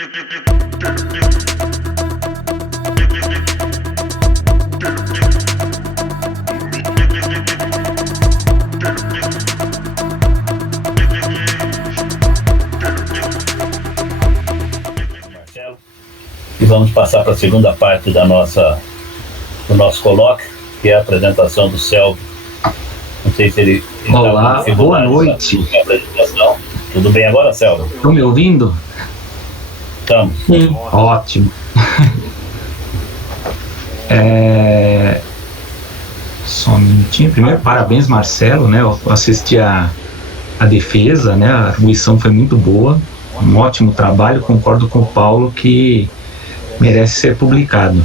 E vamos passar para a segunda parte do nosso colóquio, que é a apresentação do Selby. Não sei se ele olá, boa noite. Apresentação. Tudo bem agora, Selby? Estão me ouvindo? Estamos. Sim. Ótimo. Só um minutinho. Primeiro, parabéns, Marcelo, né? Eu assisti a defesa, né? A arguição foi muito boa. Um ótimo trabalho. Concordo com o Paulo que merece ser publicado.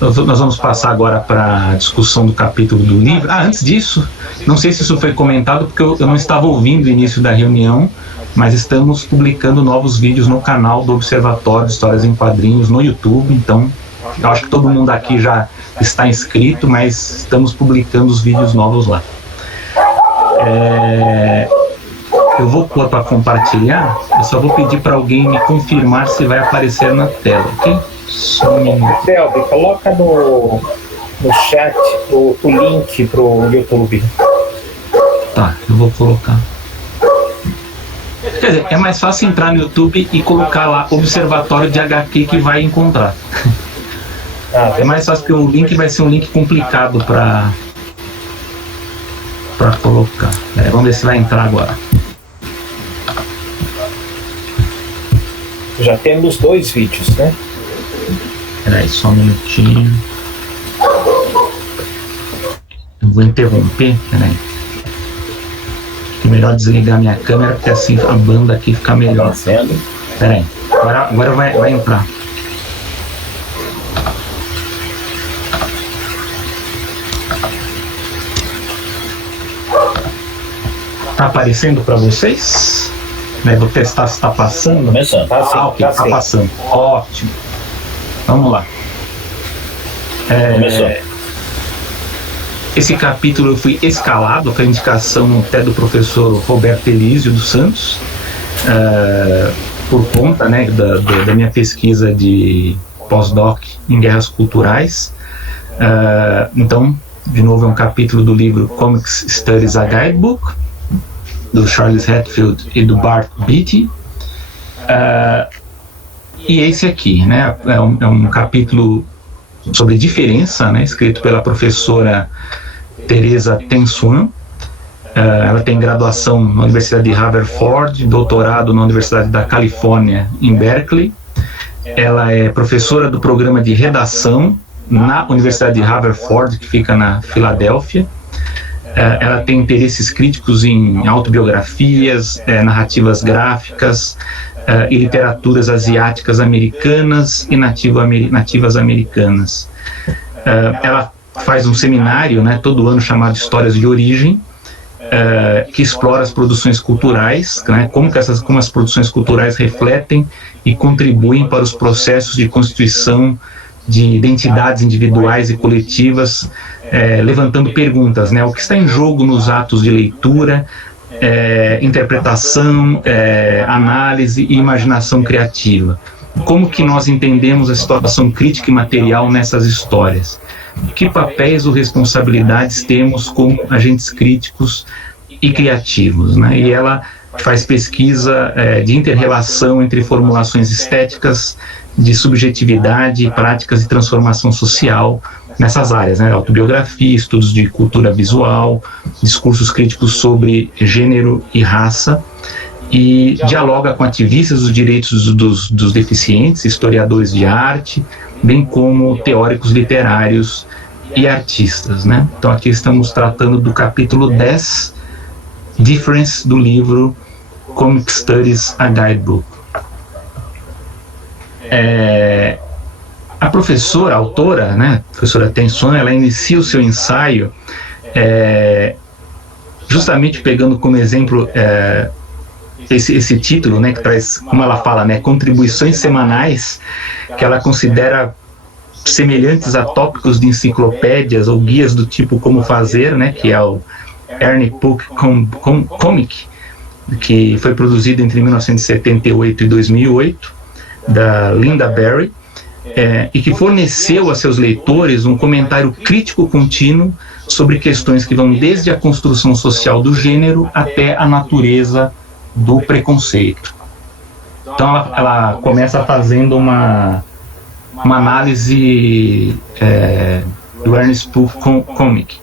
Nós vamos passar agora para a discussão do capítulo do livro. Antes disso, não sei se isso foi comentado, porque eu não estava ouvindo o início da reunião, mas estamos publicando novos vídeos no canal do Observatório de Histórias em Quadrinhos no YouTube. Então, eu acho que todo mundo aqui já está inscrito, mas estamos publicando os vídeos novos lá. Eu vou pôr para compartilhar. Eu só vou pedir para alguém me confirmar se vai aparecer na tela, ok? Só um minuto. Selby, coloca no chat o link pro YouTube. Tá, eu vou colocar. Quer dizer, é mais fácil entrar no YouTube e colocar lá Observatório de HQ que vai encontrar. É mais fácil porque o link vai ser um link complicado para colocar. Vamos ver se vai entrar agora. Já temos 2 vídeos, né? Peraí, só um minutinho. Eu vou interromper, peraí. Acho que é melhor desligar minha câmera, porque assim a banda aqui fica melhor. Peraí, agora vai entrar. Tá aparecendo para vocês? Vou testar se está passando. Começando. Ok, tá passando. Ótimo. Vamos lá. Começou. Esse capítulo eu fui escalado com a indicação até do professor Roberto Elísio dos Santos, por conta, né, da minha pesquisa de pós-doc em guerras culturais. Então, de novo, é um capítulo do livro Comics Studies, a Guidebook, do Charles Hatfield e do Bart Beatty. E esse aqui, né, é um capítulo sobre diferença, né, escrito pela professora Teresa Tensuan. Ela tem graduação na Universidade de Haverford, doutorado na Universidade da Califórnia, em Berkeley. Ela é professora do programa de redação na Universidade de Haverford, que fica na Filadélfia. Ela tem interesses críticos em autobiografias, narrativas gráficas e literaturas asiáticas americanas e nativas americanas. Ela faz um seminário, né, todo ano, chamado Histórias de Origem, que explora as produções culturais, né, como as produções culturais refletem e contribuem para os processos de constituição de identidades individuais e coletivas, levantando perguntas, né, o que está em jogo nos atos de leitura, interpretação, análise e imaginação criativa. Como que nós entendemos a situação crítica e material nessas histórias? Que papéis ou responsabilidades temos como agentes críticos e criativos, né? E ela faz pesquisa de inter-relação entre formulações estéticas, de subjetividade, práticas de transformação social nessas áreas, né? Autobiografia, estudos de cultura visual, discursos críticos sobre gênero e raça, e dialoga com ativistas dos direitos dos deficientes, historiadores de arte, bem como teóricos literários e artistas, né? Então aqui estamos tratando do capítulo 10, Difference, do livro Comic Studies, a Guidebook. A professora, a autora, né, a professora Tensuan, ela inicia o seu ensaio justamente pegando como exemplo esse título, né, que traz, como ela fala, né, contribuições semanais que ela considera semelhantes a tópicos de enciclopédias ou guias do tipo Como Fazer, né, que é o Ernie Puck Comic, que foi produzido entre 1978 e 2008, da Linda Berry, e que forneceu a seus leitores um comentário crítico contínuo sobre questões que vão desde a construção social do gênero até a natureza do preconceito. Então ela começa fazendo uma análise do Ernest Pugh Comic.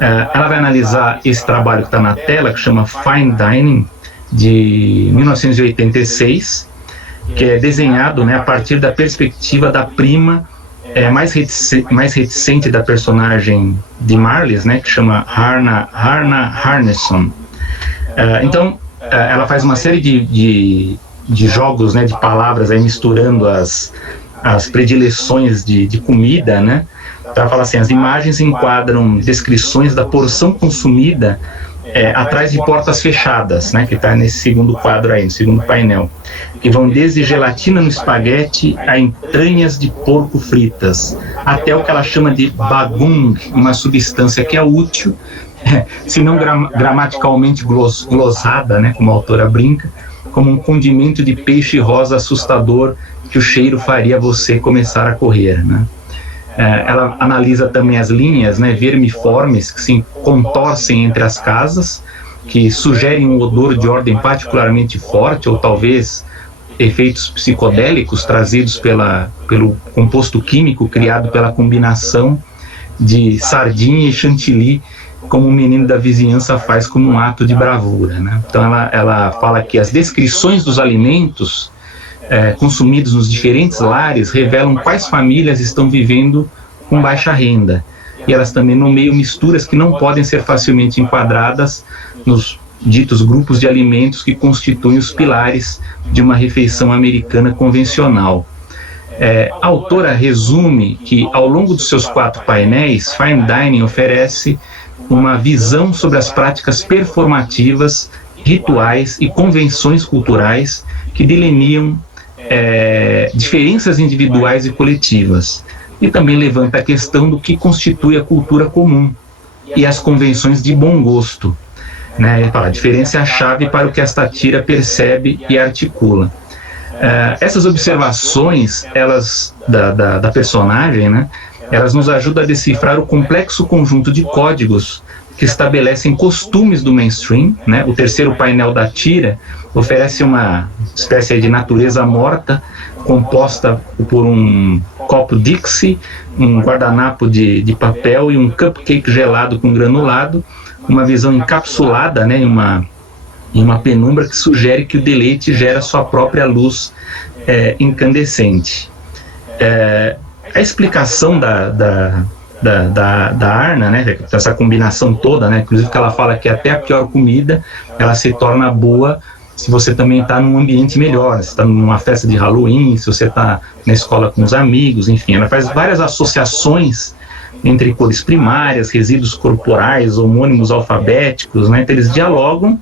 Ela vai analisar esse trabalho que está na tela, que chama Fine Dining, de 1986, que é desenhado, né, a partir da perspectiva da prima mais reticente da personagem de Marlies, né, que chama Harna Harneson. Então, ela faz uma série de jogos, né, de palavras, aí misturando as predileções de comida, né. Ela fala assim: as imagens enquadram descrições da porção consumida atrás de portas fechadas, né, que está nesse segundo quadro aí, no segundo painel, que vão desde gelatina no espaguete a entranhas de porco fritas, até o que ela chama de bagung, uma substância que é útil, se não gramaticalmente glosada, né, como a autora brinca, como um condimento de peixe rosa assustador que o cheiro faria você começar a correr, né. Ela analisa também as linhas, né, vermiformes que se contorcem entre as casas, que sugerem um odor de particularmente forte, ou talvez efeitos psicodélicos trazidos pelo composto químico criado pela combinação de sardinha e chantilly, como o menino da vizinhança faz como um ato de bravura, né? Então ela fala que as descrições dos alimentos consumidos nos diferentes lares revelam quais famílias estão vivendo com baixa renda, e elas também nomeiam misturas que não podem ser facilmente enquadradas nos ditos grupos de alimentos que constituem os pilares de uma refeição americana convencional. A autora resume que, ao longo dos seus 4 painéis, Fine Dining oferece uma visão sobre as práticas performativas, rituais e convenções culturais que delineam diferenças individuais e coletivas, e também levanta a questão do que constitui a cultura comum e as convenções de bom gosto, né? Ele fala: a diferença é a chave para o que esta tira percebe e articula. Essas observações, elas da personagem, né, elas nos ajudam a decifrar o complexo conjunto de códigos que estabelecem costumes do mainstream, né? O terceiro painel da tira oferece uma espécie de natureza morta, composta por um copo Dixie, um guardanapo de papel e um cupcake gelado com granulado, uma visão encapsulada, né, em uma penumbra que sugere que o deleite gera sua própria luz incandescente. A explicação da Arna, né, essa combinação toda, né, inclusive que ela fala que até a pior comida ela se torna boa se você também está num ambiente melhor, se está numa festa de Halloween, se você está na escola com os amigos, enfim, ela faz várias associações entre cores primárias, resíduos corporais, homônimos alfabéticos, né, então eles dialogam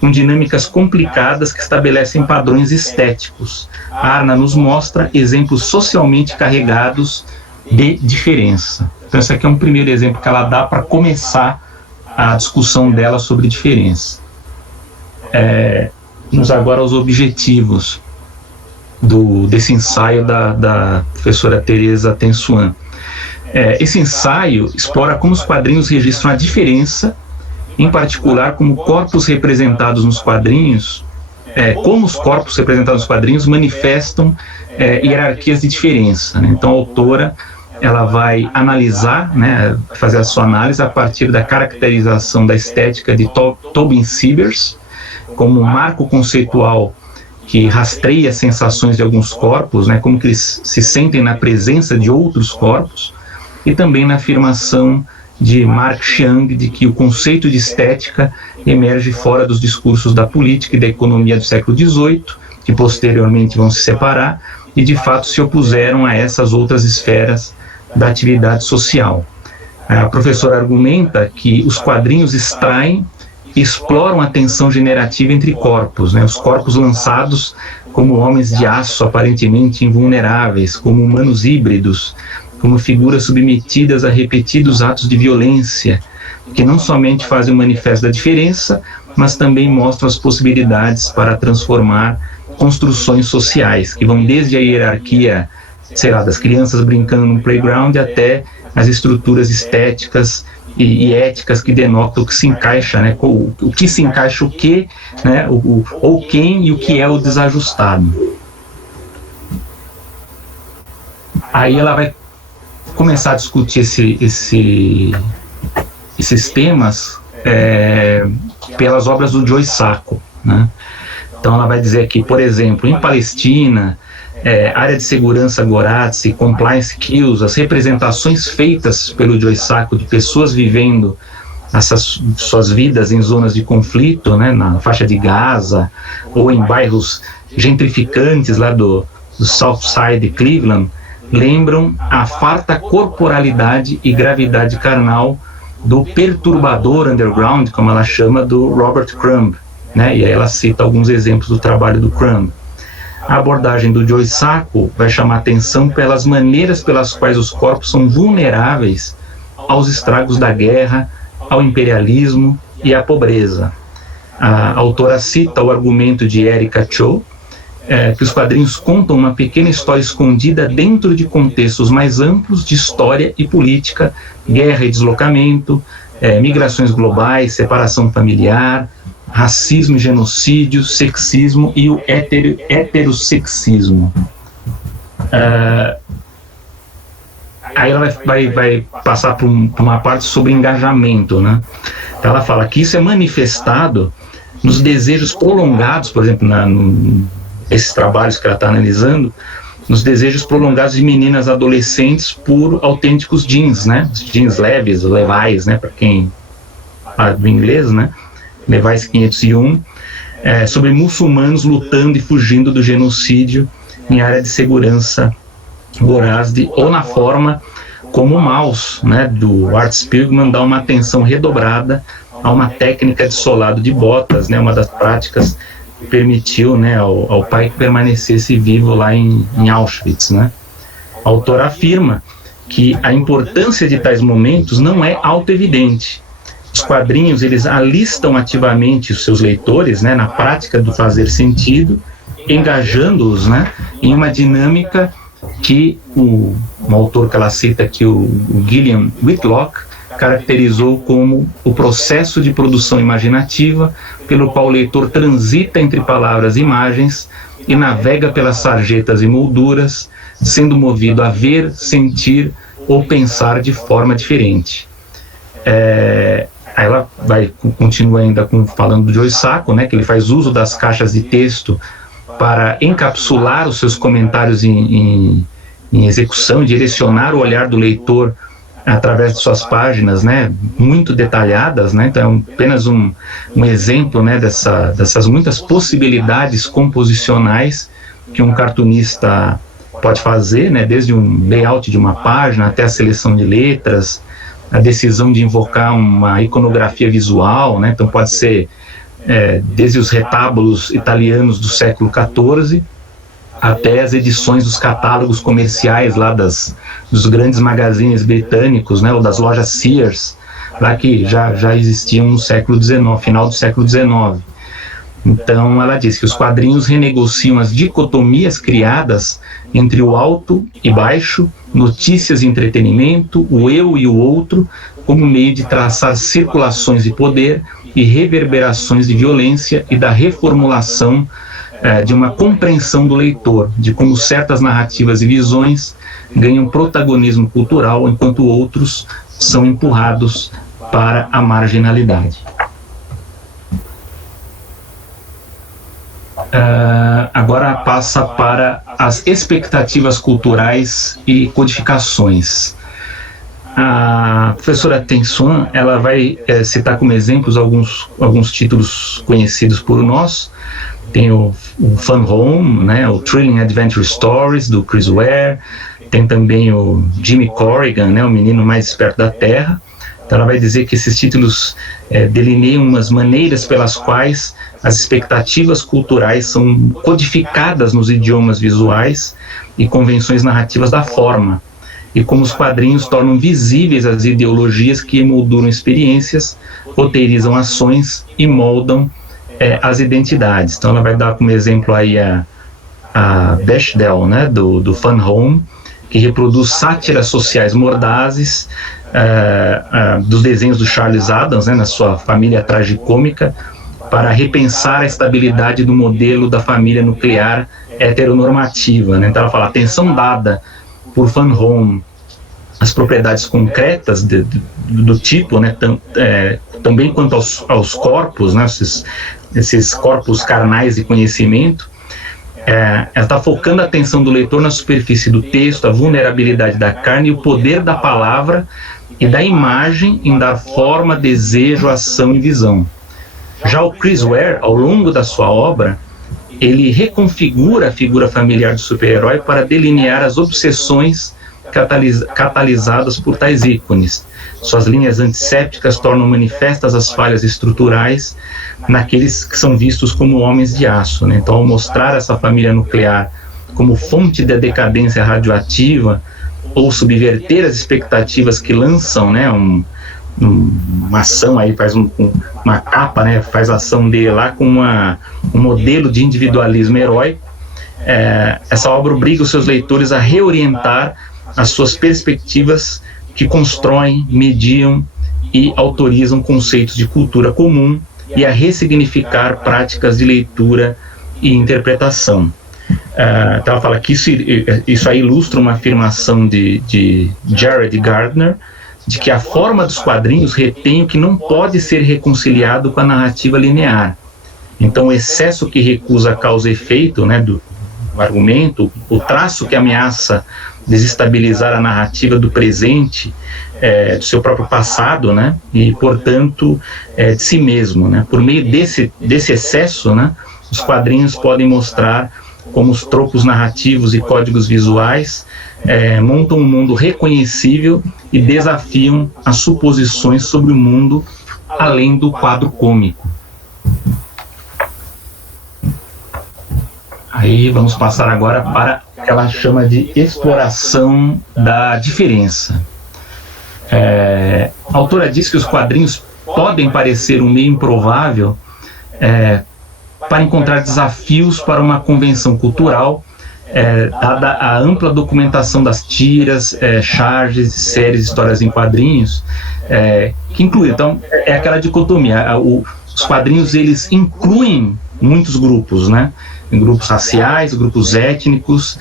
com dinâmicas complicadas que estabelecem padrões estéticos. A Arna nos mostra exemplos socialmente carregados de diferença. Então esse aqui é um primeiro exemplo que ela dá para começar a discussão dela sobre diferença. Vamos agora aos objetivos desse ensaio da professora Teresa Tensuan. Esse ensaio explora como os quadrinhos registram a diferença, em particular como corpos representados nos quadrinhos, como os corpos representados nos quadrinhos manifestam hierarquias de diferença, né? Então a autora ela vai analisar, né, fazer a sua análise a partir da caracterização da estética de Tobin Siebers como um marco conceitual que rastreia sensações de alguns corpos, né, como que eles se sentem na presença de outros corpos, e também na afirmação de Mark Chiang de que o conceito de estética emerge fora dos discursos da política e da economia do século XVIII, que posteriormente vão se separar e de fato se opuseram a essas outras esferas da atividade social. A professora argumenta que os quadrinhos extraem e exploram a tensão generativa entre corpos, né? Os corpos lançados como homens de aço aparentemente invulneráveis, como humanos híbridos, como figuras submetidas a repetidos atos de violência, que não somente fazem o manifesto da diferença, mas também mostram as possibilidades para transformar construções sociais, que vão desde a hierarquia, sei lá, das crianças brincando no playground até as estruturas estéticas e éticas que denotam o que se encaixa, né, o que se encaixa o que, né, ou quem e o que é o desajustado. Aí ela vai começar a discutir esses temas pelas obras do Joe Sacco, né? Então ela vai dizer que, por exemplo, em Palestina, área de segurança Goratse, compliance kills, as representações feitas pelo Joe Sacco de pessoas vivendo essas suas vidas em zonas de conflito, né, na faixa de Gaza, ou em bairros gentrificantes lá do South Side de Cleveland, lembram a farta corporalidade e gravidade carnal do perturbador underground, como ela chama, do Robert Crumb, né? E aí ela cita alguns exemplos do trabalho do Crumb. A abordagem do Joe Sacco vai chamar atenção pelas maneiras pelas quais os corpos são vulneráveis aos estragos da guerra, ao imperialismo e à pobreza. A autora cita o argumento de Erica Cho, que os quadrinhos contam uma pequena história escondida dentro de contextos mais amplos de história e política, guerra e deslocamento, migrações globais, separação familiar, racismo e genocídio, sexismo e o heterossexismo. Aí ela vai passar por uma parte sobre engajamento, né? Então ela fala que isso é manifestado nos desejos prolongados, por exemplo, esses trabalhos que ela está analisando, nos desejos prolongados de meninas adolescentes por autênticos jeans, né? Os jeans leves, Levi's, né? Para quem fala do inglês, né? Levi's 501, sobre muçulmanos lutando e fugindo do genocídio em área de segurança Gorazde, ou na forma como o mouse, né, do Art Spiegelman dá uma atenção redobrada a uma técnica de solado de botas, né, uma das práticas que permitiu, né, ao pai que permanecesse vivo lá em Auschwitz, né. A autora afirma que a importância de tais momentos não é autoevidente. Os quadrinhos, eles alistam ativamente os seus leitores, né, na prática do fazer sentido, engajando-os, né, em uma dinâmica que um autor que ela cita aqui, o Gillian Whitlock, caracterizou como o processo de produção imaginativa pelo qual o leitor transita entre palavras e imagens e navega pelas sarjetas e molduras, sendo movido a ver, sentir ou pensar de forma diferente. Aí ela vai continuar ainda falando do Joe Sacco, né, que ele faz uso das caixas de texto para encapsular os seus comentários em execução, direcionar o olhar do leitor através de suas páginas, né, muito detalhadas, né. Então é apenas um exemplo, né, dessas muitas possibilidades composicionais que um cartunista pode fazer, né, desde um layout de uma página até a seleção de letras, a decisão de invocar uma iconografia visual, né. Então pode ser desde os retábulos italianos do século XIV até as edições dos catálogos comerciais lá dos grandes magazines britânicos, né, ou das lojas Sears, lá que já existiam no século XIX, final do século XIX. Então ela diz que os quadrinhos renegociam as dicotomias criadas entre o alto e baixo, notícias e entretenimento, o eu e o outro, como meio de traçar circulações de poder e reverberações de violência e da reformulação de uma compreensão do leitor, de como certas narrativas e visões ganham protagonismo cultural, enquanto outros são empurrados para a marginalidade. Agora passa para as expectativas culturais e codificações. A professora Thanh Xuan, ela vai citar como exemplos alguns títulos conhecidos por nós. Tem o Fun Home, né, o Thrilling Adventure Stories, do Chris Ware. Tem também o Jimmy Corrigan, né, o menino mais esperto da Terra. Então ela vai dizer que esses títulos delineiam umas maneiras pelas quais as expectativas culturais são codificadas nos idiomas visuais e convenções narrativas da forma. e como os quadrinhos tornam visíveis as ideologias que emolduram experiências, roteirizam ações e moldam as identidades. Então ela vai dar como exemplo aí a Bechdel, né, do Van Home, que reproduz sátiras sociais mordazes dos desenhos do Charles Addams, né, na sua família tragicômica, para repensar a estabilidade do modelo da família nuclear heteronormativa, né? Então ela fala, atenção dada por Van Home às propriedades concretas do tipo, né, também quanto aos corpos, né, esses corpos carnais de conhecimento. Ela está focando a atenção do leitor na superfície do texto, a vulnerabilidade da carne e o poder da palavra e da imagem em dar forma, desejo, ação e visão. Já o Chris Ware, ao longo da sua obra, ele reconfigura a figura familiar do super-herói para delinear as obsessões catalisadas por tais ícones. Suas linhas antissépticas tornam manifestas as falhas estruturais naqueles que são vistos como homens de aço, né? Então, ao mostrar essa família nuclear como fonte da decadência radioativa, ou subverter as expectativas que lançam, né, uma ação aí, faz uma capa, né, faz a ação dele lá com um modelo de individualismo heróico. Essa obra obriga os seus leitores a reorientar as suas perspectivas, que constroem, mediam e autorizam conceitos de cultura comum e a ressignificar práticas de leitura e interpretação. Então ela fala que isso aí ilustra uma afirmação de Jared Gardner, de que a forma dos quadrinhos retém o que não pode ser reconciliado com a narrativa linear. Então o excesso que recusa a causa e efeito, né, do argumento, o traço que ameaça desestabilizar a narrativa do presente, do seu próprio passado, né, e portanto de si mesmo, né. Por meio desse excesso, né, os quadrinhos podem mostrar como os tropos narrativos e códigos visuais montam um mundo reconhecível e desafiam as suposições sobre o mundo além do quadro cômico. Aí vamos passar agora para o que ela chama de exploração da diferença. A autora diz que os quadrinhos podem parecer um meio improvável para encontrar desafios para uma convenção cultural, dada a ampla documentação das tiras, charges, séries, histórias em quadrinhos, que inclui, então, aquela dicotomia. Os quadrinhos, eles incluem muitos grupos, né? Grupos raciais, grupos étnicos,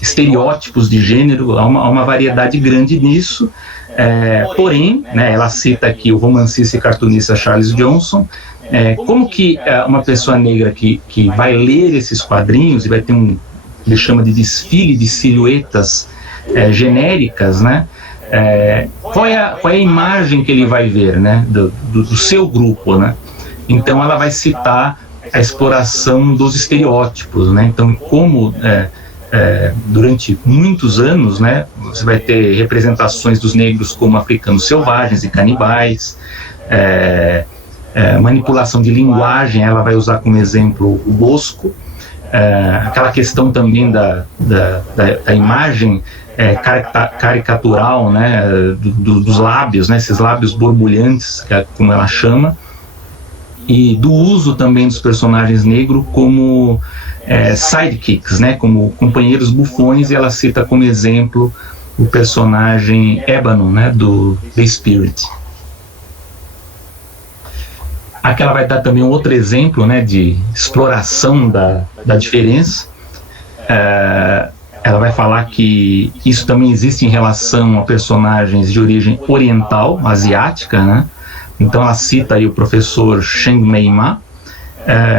estereótipos de gênero, há uma variedade grande nisso. Porém, né, ela cita aqui o romancista e cartunista Charles Johnson. Como que uma pessoa negra que vai ler esses quadrinhos e vai ter ele chama de desfile de silhuetas genéricas, né? Qual é a imagem que ele vai ver, né, do seu grupo, né? Então ela vai citar a exploração dos estereótipos, né? Então, como durante muitos anos, né, você vai ter representações dos negros como africanos selvagens e canibais, manipulação de linguagem, ela vai usar como exemplo o Bosco, aquela questão também da imagem caricatural, né, dos lábios, né, esses lábios borbulhantes, como ela chama, e do uso também dos personagens negros como sidekicks, né, como companheiros bufões, e ela cita como exemplo o personagem Ébano, né, do The Spirit. Aqui ela vai dar também um outro exemplo, né, de exploração da diferença. Ela vai falar que isso também existe em relação a personagens de origem oriental, asiática, né? Então ela cita aí o professor Cheng Mei Ma,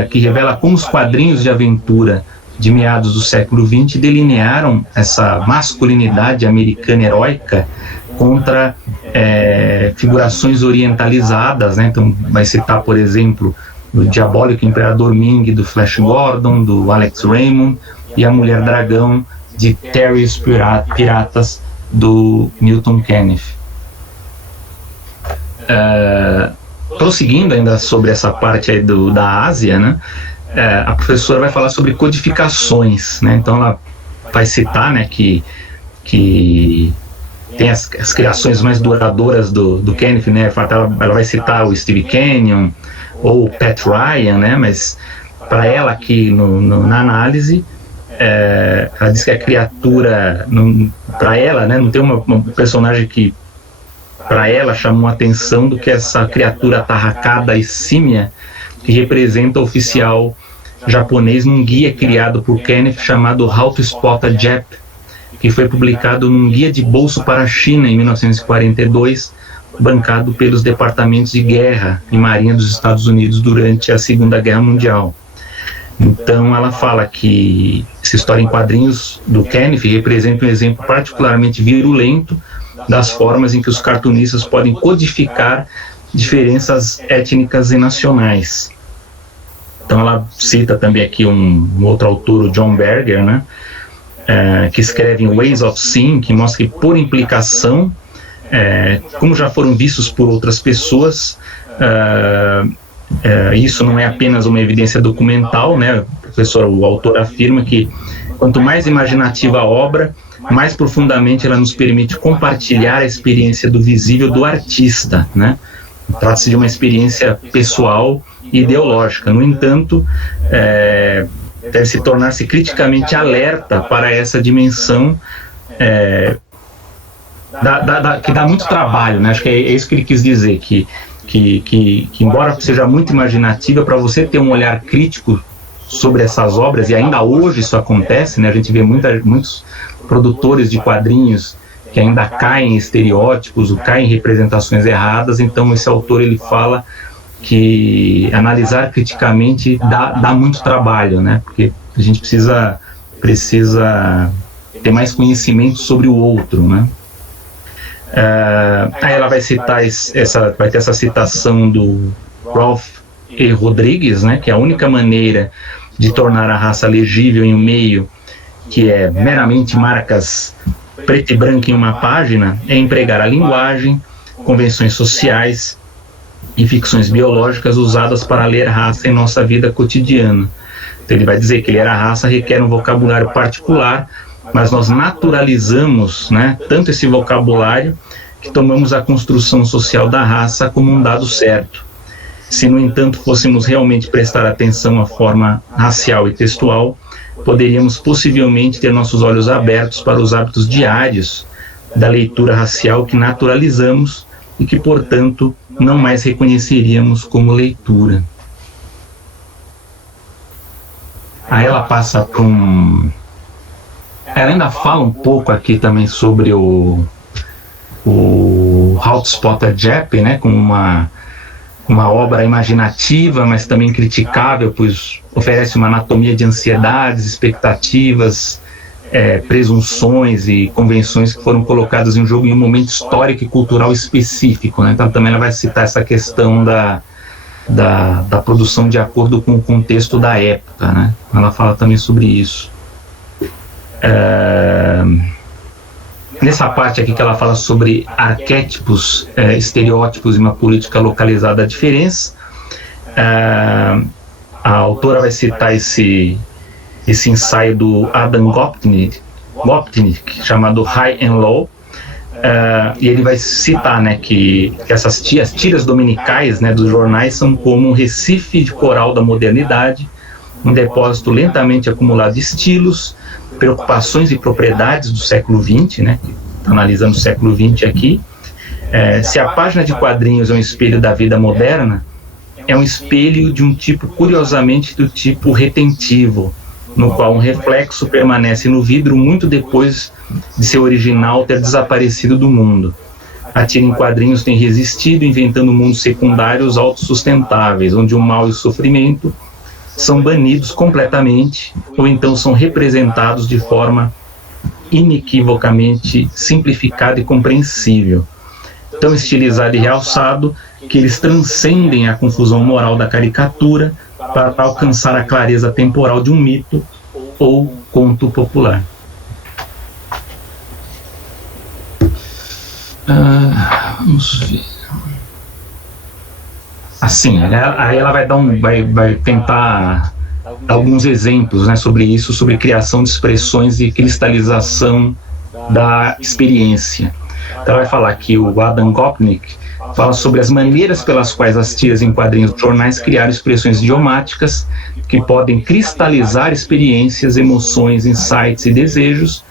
que revela como os quadrinhos de aventura de meados do século XX delinearam essa masculinidade americana heróica contra figurações orientalizadas, né? Então vai citar, por exemplo, o Diabólico Imperador Ming do Flash Gordon, do Alex Raymond, e a Mulher Dragão de Terry e os Piratas do Milton Caniff. Prosseguindo ainda sobre essa parte aí da Ásia, né, a professora vai falar sobre codificações, né? Então ela vai citar, né, que que tem as criações mais duradouras do Kenneth, né? Ela vai citar o Steve Canyon ou o Pat Ryan, né? Mas para ela aqui na análise, ela diz que a criatura, para ela, né, não tem uma personagem que para ela chamou a atenção do que essa criatura atarracada e símia que representa o oficial japonês num guia criado por Kenneth chamado How to Spot a Jap, que foi publicado num guia de bolso para a China em 1942, bancado pelos departamentos de guerra e marinha dos Estados Unidos durante a Segunda Guerra Mundial. Então ela fala que essa história em quadrinhos do Kenneth representa um exemplo particularmente virulento das formas em que os cartunistas podem codificar diferenças étnicas e nacionais. Então ela cita também aqui um outro autor, o John Berger, né, que escreve em Ways of Seeing, que mostra que por implicação, como já foram vistos por outras pessoas, isso não é apenas uma evidência documental, né? O autor afirma que quanto mais imaginativa a obra, mais profundamente ela nos permite compartilhar a experiência do visível do artista, né? Trata-se de uma experiência pessoal e ideológica. No entanto, deve se tornar-se criticamente alerta para essa dimensão que dá muito trabalho, né? Acho que é isso que ele quis dizer, que embora seja muito imaginativa, para você ter um olhar crítico sobre essas obras, e ainda hoje isso acontece, né? A gente vê muitos produtores de quadrinhos que ainda caem em estereótipos ou caem em representações erradas. Então esse autor, ele fala que analisar criticamente dá muito trabalho, né? Porque a gente precisa ter mais conhecimento sobre o outro, né? Aí ela vai citar vai ter essa citação do Ralph E. Rodrigues, né, que é a única maneira de tornar a raça legível em um meio que é meramente marcas preto e branco em uma página é empregar a linguagem, convenções sociais e ficções biológicas usadas para ler raça em nossa vida cotidiana. Então ele vai dizer que ler a raça requer um vocabulário particular, mas nós naturalizamos, né, tanto esse vocabulário que tomamos a construção social da raça como um dado certo. Se, no entanto, fôssemos realmente prestar atenção à forma racial e textual, poderíamos possivelmente ter nossos olhos abertos para os hábitos diários da leitura racial que naturalizamos e que, portanto, não mais reconheceríamos como leitura. Aí ela passa para ela ainda fala um pouco aqui também sobre o How to Spot a Jap, né, como uma obra imaginativa, mas também criticável, pois oferece uma anatomia de ansiedades, expectativas, presunções e convenções que foram colocadas em jogo em um momento histórico e cultural específico, né? Então também ela vai citar essa questão da produção de acordo com o contexto da época, né? Ela fala também sobre isso. Nessa parte aqui que ela fala sobre arquétipos, estereótipos e uma política localizada à diferença, a autora vai citar esse ensaio do Adam Gopnik, chamado High and Low, e ele vai citar, né, que as tiras dominicais, né, dos jornais são como um recife de coral da modernidade, um depósito lentamente acumulado de estilos, preocupações e propriedades do século XX, né? Analisando o século XX aqui. Se a página de quadrinhos é um espelho da vida moderna, é um espelho de um tipo, curiosamente, do tipo retentivo, no qual um reflexo permanece no vidro muito depois de seu original ter desaparecido do mundo. A tira em quadrinhos tem resistido, inventando mundos secundários autossustentáveis, onde o mal e o sofrimento são banidos completamente, ou então são representados de forma inequivocamente simplificada e compreensível, tão estilizado e realçado que eles transcendem a confusão moral da caricatura para alcançar a clareza temporal de um mito ou conto popular. Vamos ver. Assim, aí ela vai tentar dar alguns exemplos, né, sobre isso, sobre criação de expressões e cristalização da experiência. Então ela vai falar que o Adam Gopnik fala sobre as maneiras pelas quais as tiras em quadrinhos de jornais criaram expressões idiomáticas que podem cristalizar experiências, emoções, insights e desejos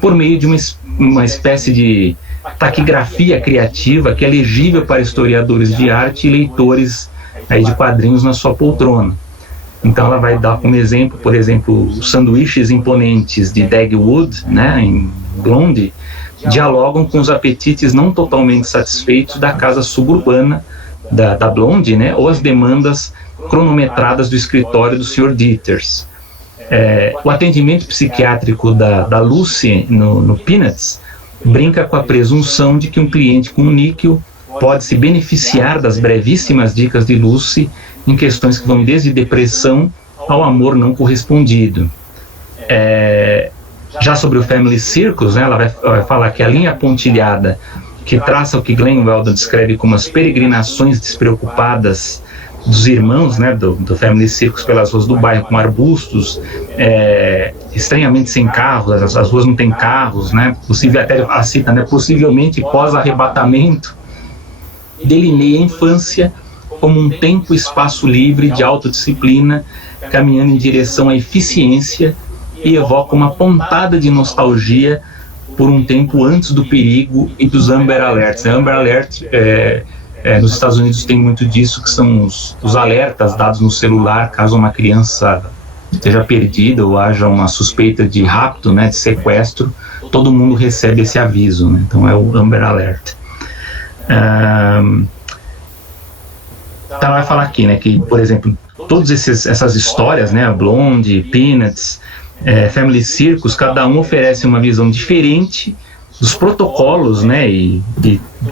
por meio de uma espécie de taquigrafia criativa que é legível para historiadores de arte e leitores aí de quadrinhos na sua poltrona. Então ela vai dar como exemplo, por exemplo, os sanduíches imponentes de Dagwood, né, em Blonde, dialogam com os apetites não totalmente satisfeitos da casa suburbana da Blonde, né, ou as demandas cronometradas do escritório do Sr. Dieters. O atendimento psiquiátrico da Lucy no Peanuts brinca com a presunção de que um cliente com níquel pode se beneficiar das brevíssimas dicas de Lucy em questões que vão desde depressão ao amor não correspondido. Já sobre o Family Circus, né, ela vai falar que a linha pontilhada que traça o que Glenn Weldon descreve como as peregrinações despreocupadas dos irmãos, né, do Family Circus pelas ruas do bairro com arbustos, estranhamente sem carros, as ruas não têm carros, né, até a cita, né, possivelmente pós-arrebatamento, delineia a infância como um tempo e espaço livre de autodisciplina, caminhando em direção à eficiência, e evoca uma pontada de nostalgia por um tempo antes do perigo e dos Amber Alerts. Amber Alert, nos Estados Unidos tem muito disso, que são os alertas dados no celular caso uma criança esteja perdida ou haja uma suspeita de rapto, né, de sequestro, todo mundo recebe esse aviso, né? Então é o Amber Alert. Então ela vai falar aqui, né, que, por exemplo, todas essas histórias, né, a Blonde, Peanuts, Family Circus, cada um oferece uma visão diferente dos protocolos, né, e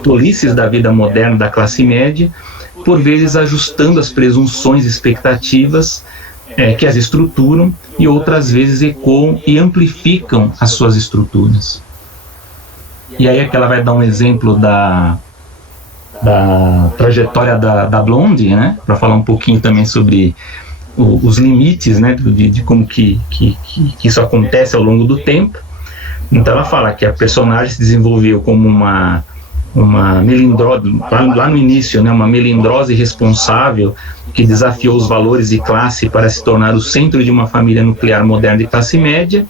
tolices da vida moderna da classe média, por vezes ajustando as presunções e expectativas que as estruturam, e outras vezes ecoam e amplificam as suas estruturas. E aí é que ela vai dar um exemplo da trajetória da Blonde, né, para falar um pouquinho também sobre os limites, né, de como que isso acontece ao longo do tempo. Então ela fala que a personagem se desenvolveu como uma melindrose, lá no início, né, uma melindrose responsável que desafiou os valores de classe para se tornar o centro de uma família nuclear moderna de classe média,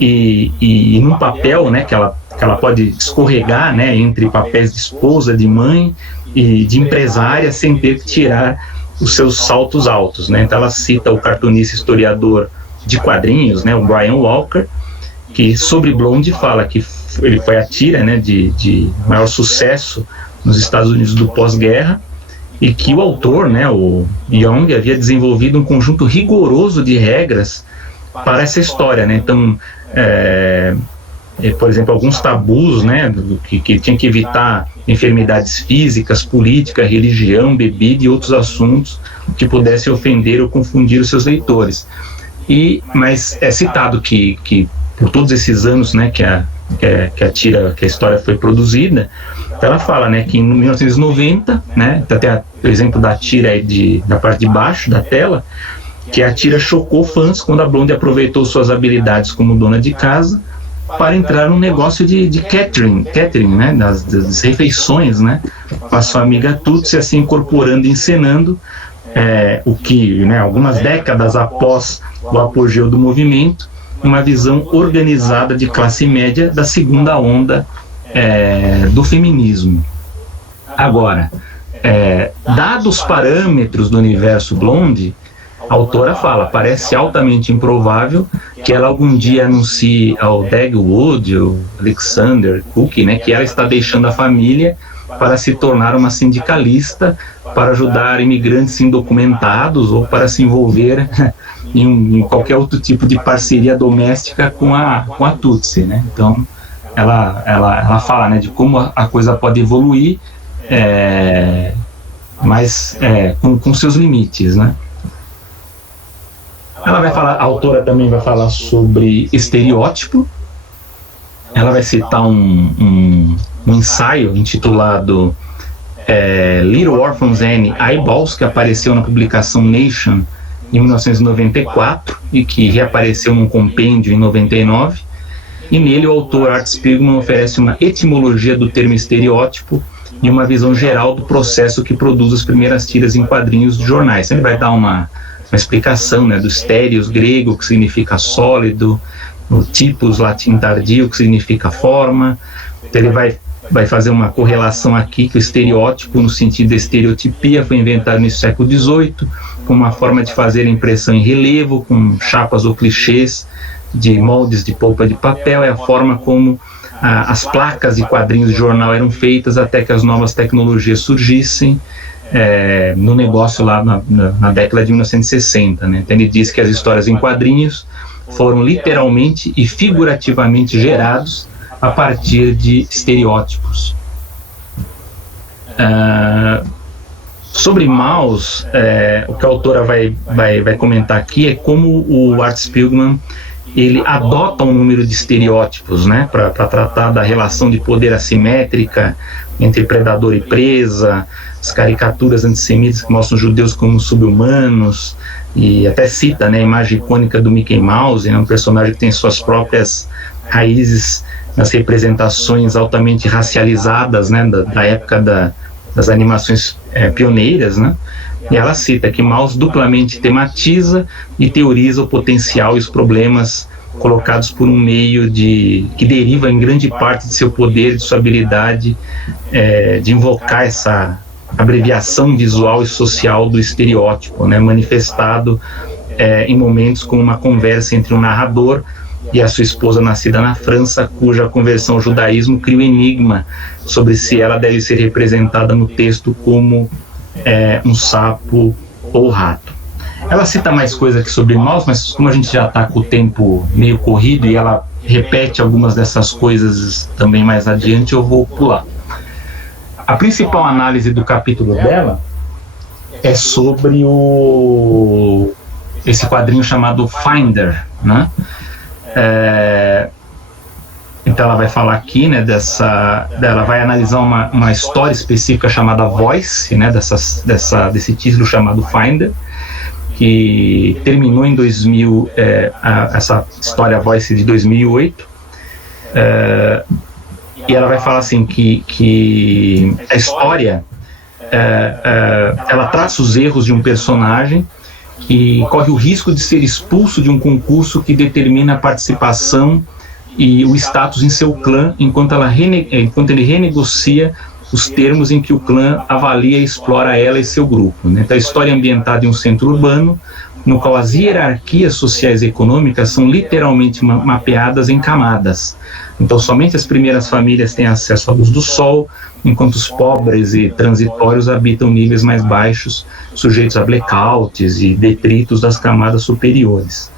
e num papel, né, que ela pode escorregar, né, entre papéis de esposa, de mãe e de empresária, sem ter que tirar os seus saltos altos, né? Então ela cita o cartunista historiador de quadrinhos, né, o Brian Walker, que sobre Blonde fala que ele foi a tira, né, de maior sucesso nos Estados Unidos do pós-guerra, e que o autor, né, o Young, havia desenvolvido um conjunto rigoroso de regras para essa história, né? Então, por exemplo, alguns tabus, né, que tinha que evitar enfermidades físicas, política, religião, bebida e outros assuntos que pudessem ofender ou confundir os seus leitores. Mas é citado que por todos esses anos, né, que a história foi produzida, ela fala, né, que em 1990, né, até o exemplo da tira aí da parte de baixo da tela, que a tira chocou fãs quando a Blonde aproveitou suas habilidades como dona de casa para entrar num negócio de catering, né, das refeições, né, com a sua amiga Tutsi, assim, incorporando e encenando o que, né, algumas décadas após o apogeu do movimento, uma visão organizada de classe média da segunda onda do feminismo. Agora, dados os parâmetros do universo Blonde, a autora fala, parece altamente improvável que ela algum dia anuncie ao Dagwood, ao Alexander Cook, né, que ela está deixando a família para se tornar uma sindicalista, para ajudar imigrantes indocumentados ou para se envolver em qualquer outro tipo de parceria doméstica com a Tutsi, né? Então ela fala, né, de como a coisa pode evoluir, mas com seus limites, né? Ela vai falar, a autora também vai falar sobre estereótipo. Ela vai citar um ensaio intitulado Little Orphans and Eyeballs, que apareceu na publicação Nation em 1994 e que reapareceu num compêndio em 99, e nele o autor Art Spiegelman oferece uma etimologia do termo estereótipo e uma visão geral do processo que produz as primeiras tiras em quadrinhos de jornais. Ele vai dar uma explicação, né, do estéreos grego, que significa sólido, o tipos latim tardio, que significa forma. Então ele vai fazer uma correlação aqui que o estereótipo, no sentido de estereotipia, foi inventado no século XVIII, com uma forma de fazer impressão em relevo, com chapas ou clichês de moldes de polpa de papel. É a forma como as placas de quadrinhos de jornal eram feitas até que as novas tecnologias surgissem no negócio lá na década de 1960. Né? Então ele diz que as histórias em quadrinhos foram literalmente e figurativamente gerados a partir de estereótipos. Sobre Maus, o que a autora vai comentar aqui é como o Art Spiegelman ele adota um número de estereótipos, né, para tratar da relação de poder assimétrica entre predador e presa, as caricaturas antissemitas que mostram os judeus como sub-humanos, e até cita, né, a imagem icônica do Mickey Mouse, né, um personagem que tem suas próprias raízes nas representações altamente racializadas, né, da época das animações pioneiras, né? E ela cita que Maus duplamente tematiza e teoriza o potencial e os problemas colocados por um meio que deriva em grande parte de seu poder, de sua habilidade de invocar essa abreviação visual e social do estereótipo, né, manifestado em momentos como uma conversa entre um narrador e a sua esposa nascida na França, cuja conversão ao judaísmo cria o enigma sobre se ela deve ser representada no texto como um sapo ou rato. Ela cita mais coisa aqui sobre Maus, mas como a gente já está com o tempo meio corrido e ela repete algumas dessas coisas também mais adiante, eu vou pular. A principal análise do capítulo dela é sobre esse quadrinho chamado Finder, né? Então ela vai falar aqui, né, ela vai analisar uma história específica chamada Voice, né, desse título chamado Finder, que terminou em 2000, essa história Voice de 2008, e ela vai falar assim que a história ela traça os erros de um personagem que corre o risco de ser expulso de um concurso que determina a participação e o status em seu clã, enquanto ele renegocia os termos em que o clã avalia e explora ela e seu grupo, né? Então a história é ambientada em um centro urbano, no qual as hierarquias sociais e econômicas são literalmente mapeadas em camadas. Então somente as primeiras famílias têm acesso à luz do sol, enquanto os pobres e transitórios habitam níveis mais baixos, sujeitos a blackouts e detritos das camadas superiores.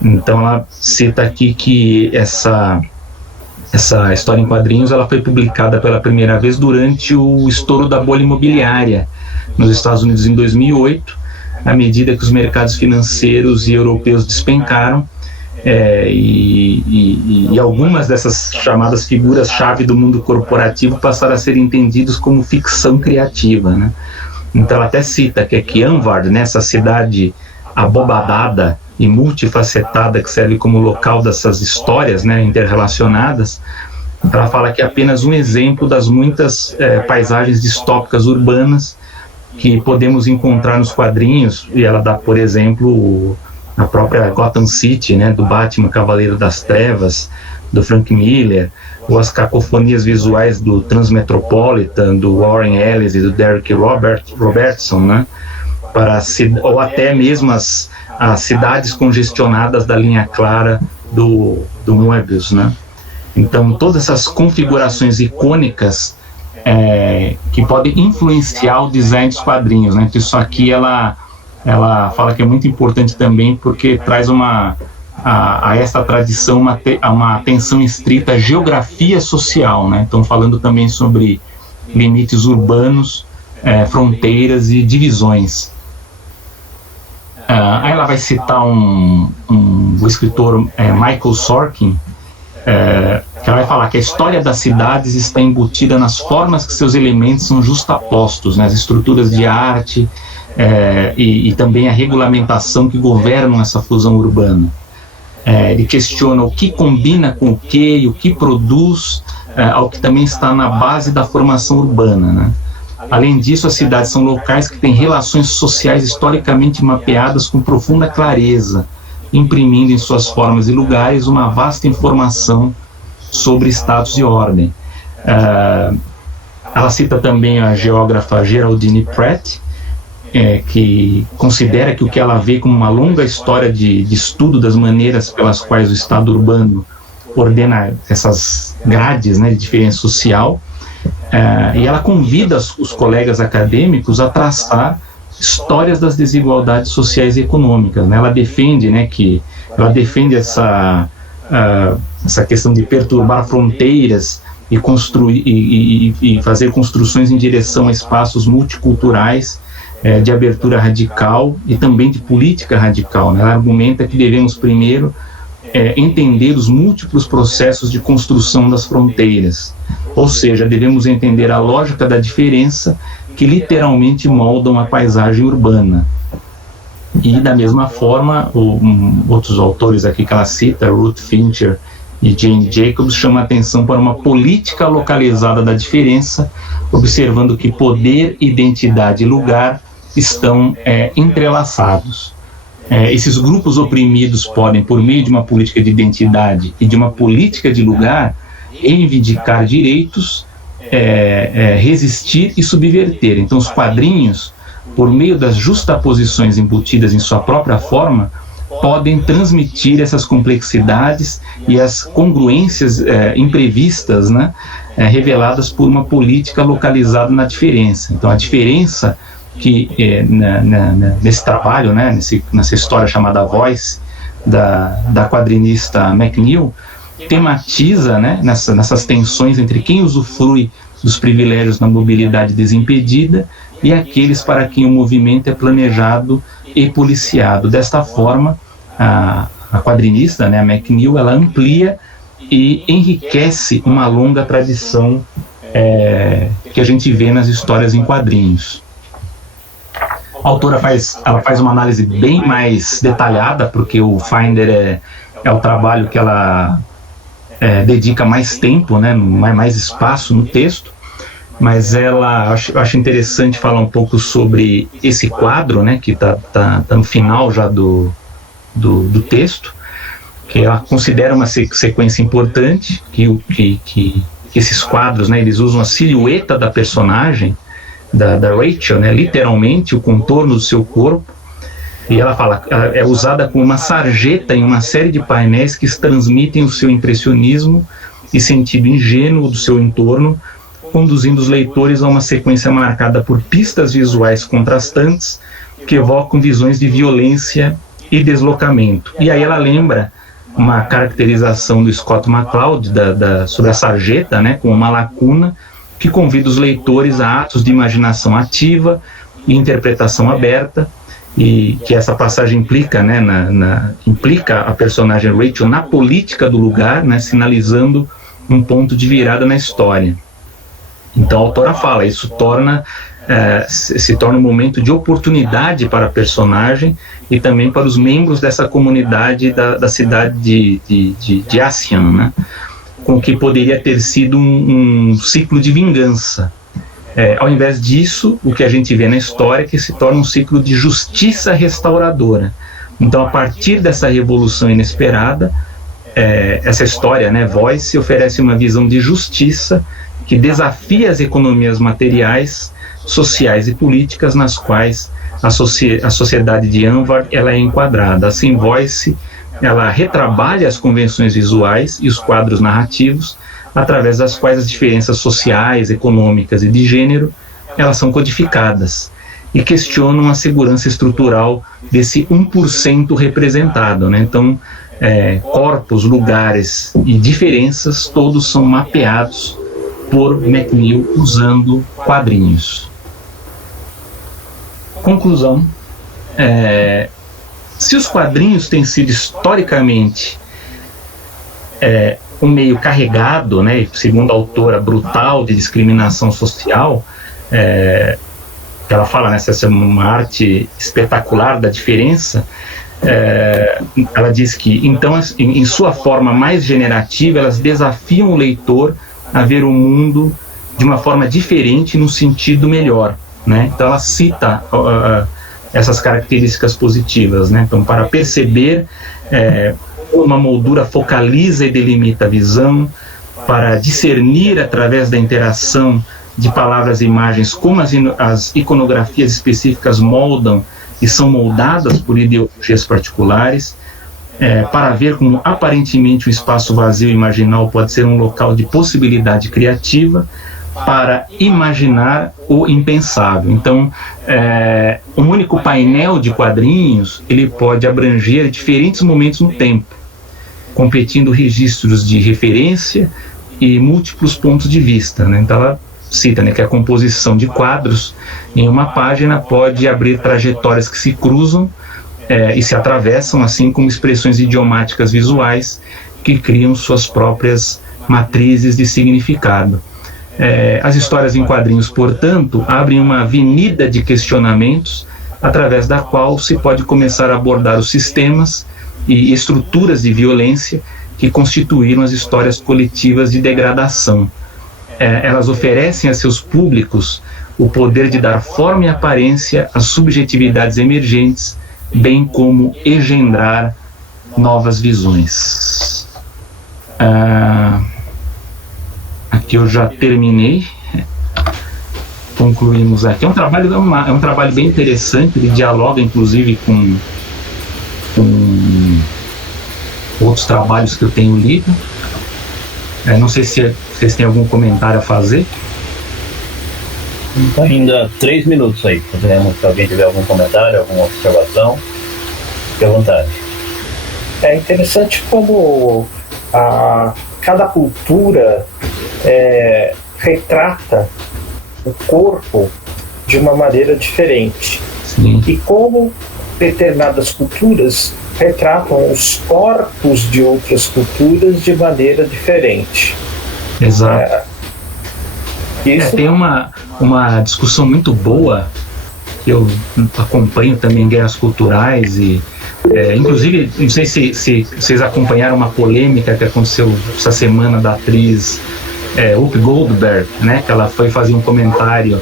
Então ela cita aqui que essa história em quadrinhos ela foi publicada pela primeira vez durante o estouro da bolha imobiliária nos Estados Unidos em 2008, à medida que os mercados financeiros e europeus despencaram, e algumas dessas chamadas figuras-chave do mundo corporativo passaram a ser entendidos como ficção criativa, né? Então ela até cita que aqui Anvard, né, essa cidade abobadada e multifacetada que serve como local dessas histórias, né, interrelacionadas, ela fala que é apenas um exemplo das muitas paisagens distópicas urbanas que podemos encontrar nos quadrinhos, e ela dá, por exemplo, a própria Gotham City, né, do Batman Cavaleiro das Trevas, do Frank Miller, ou as cacofonias visuais do Transmetropolitan, do Warren Ellis e do Derek Robertson, né, ou até mesmo as cidades congestionadas da linha clara do Moebius, né? Então todas essas configurações icônicas que podem influenciar o design dos quadrinhos, né? Então, isso aqui ela fala que é muito importante também porque traz a essa tradição uma atenção estrita à geografia social, né? Então falando também sobre limites urbanos, fronteiras e divisões. Aí ela vai citar o escritor Michael Sorkin, que ela vai falar que a história das cidades está embutida nas formas que seus elementos são justapostos, né, as estruturas de arte e também a regulamentação que governam essa fusão urbana. Ele questiona o que combina com o que e o que produz, ao que também está na base da formação urbana, né? Além disso, as cidades são locais que têm relações sociais historicamente mapeadas com profunda clareza, imprimindo em suas formas e lugares uma vasta informação sobre status e ordem. Ela cita também a geógrafa Geraldine Pratt, que considera que o que ela vê como uma longa história de estudo das maneiras pelas quais o Estado urbano ordena essas grades, né, de diferença social, e ela convida os colegas acadêmicos a traçar histórias das desigualdades sociais e econômicas, né? Ela defende, né, essa questão de perturbar fronteiras e construir e fazer construções em direção a espaços multiculturais, de abertura radical e também de política radical, né? Ela argumenta que devemos primeiro entender os múltiplos processos de construção das fronteiras, ou seja, devemos entender a lógica da diferença que literalmente moldam a paisagem urbana. E da mesma forma, outros autores aqui que ela cita, Ruth Fincher e Jane Jacobs, chamam a atenção para uma política localizada da diferença, observando que poder, identidade e lugar estão entrelaçados. Esses grupos oprimidos podem, por meio de uma política de identidade e de uma política de lugar, reivindicar direitos, resistir e subverter. Então, os quadrinhos, por meio das justaposições embutidas em sua própria forma, podem transmitir essas complexidades e as congruências imprevistas, né, reveladas por uma política localizada na diferença. Então, a diferença que nesse trabalho, né, nessa história chamada Voice, da quadrinista McNeil, tematiza, né, nessas tensões entre quem usufrui dos privilégios na mobilidade desimpedida e aqueles para quem o movimento é planejado e policiado. Desta forma, a quadrinista, né, a McNeil, ela amplia e enriquece uma longa tradição que a gente vê nas histórias em quadrinhos. A autora faz uma análise bem mais detalhada, porque o Finder é o trabalho que ela dedica mais tempo, né, mais espaço no texto, mas eu acho interessante falar um pouco sobre esse quadro, né, que tá no final já do texto, que ela considera uma sequência importante, que esses quadros, né, eles usam a silhueta da personagem, da Rachel, né, literalmente o contorno do seu corpo, e ela fala, é usada como uma sarjeta em uma série de painéis que transmitem o seu impressionismo e sentido ingênuo do seu entorno, conduzindo os leitores a uma sequência marcada por pistas visuais contrastantes que evocam visões de violência e deslocamento. E aí ela lembra uma caracterização do Scott McCloud sobre a sarjeta, né, com uma lacuna que convida os leitores a atos de imaginação ativa e interpretação aberta, e que essa passagem implica, né, implica a personagem Rachel na política do lugar, né, sinalizando um ponto de virada na história. Então a autora fala, isso se torna um momento de oportunidade para a personagem e também para os membros dessa comunidade da cidade de Asian, né, com o que poderia ter sido um ciclo de vingança. Ao invés disso, o que a gente vê na história é que se torna um ciclo de justiça restauradora. Então, a partir dessa revolução inesperada, essa história, né, Voice, oferece uma visão de justiça que desafia as economias materiais, sociais e políticas nas quais a sociedade de Anvar ela é enquadrada. Assim, Voice ela retrabalha as convenções visuais e os quadros narrativos, através das quais as diferenças sociais, econômicas e de gênero elas são codificadas e questionam a segurança estrutural desse 1% representado, né? Então, corpos, lugares e diferenças todos são mapeados por McNeil usando quadrinhos. Conclusão: se os quadrinhos têm sido historicamente um meio carregado, né, segundo a autora, brutal de discriminação social, ela fala, né, essa é uma arte espetacular da diferença, ela diz que, então, em sua forma mais generativa, elas desafiam o leitor a ver o mundo de uma forma diferente, no sentido melhor, né? Então ela cita essas características positivas, né? Então, para perceber, uma moldura focaliza e delimita a visão, para discernir através da interação de palavras e imagens como as iconografias específicas moldam e são moldadas por ideologias particulares, para ver como aparentemente o espaço vazio e marginal pode ser um local de possibilidade criativa, para imaginar o impensável. Então, um único painel de quadrinhos, ele pode abranger diferentes momentos no tempo, competindo registros de referência e múltiplos pontos de vista, né? Então ela cita, né, que a composição de quadros em uma página pode abrir trajetórias que se cruzam e se atravessam, assim como expressões idiomáticas visuais que criam suas próprias matrizes de significado. As histórias em quadrinhos, portanto, abrem uma avenida de questionamentos através da qual se pode começar a abordar os sistemas e estruturas de violência que constituíram as histórias coletivas de degradação. Elas oferecem a seus públicos o poder de dar forma e aparência às subjetividades emergentes, bem como engendrar novas visões. Aqui eu já terminei. Concluímos aqui. É um trabalho bem interessante, ele dialoga inclusive com outros trabalhos que eu tenho lido. Não sei se vocês têm algum comentário a fazer. Ainda 3 minutos aí. Se alguém tiver algum comentário, alguma observação, fique à vontade. É interessante como cada cultura retrata o corpo de uma maneira diferente. Sim. E como determinadas culturas retratam os corpos de outras culturas de maneira diferente. Exato. Tem uma discussão muito boa que eu acompanho também em guerras culturais e inclusive, não sei se vocês acompanharam uma polêmica que aconteceu essa semana da atriz Whoopi Goldberg, né, que ela foi fazer um comentário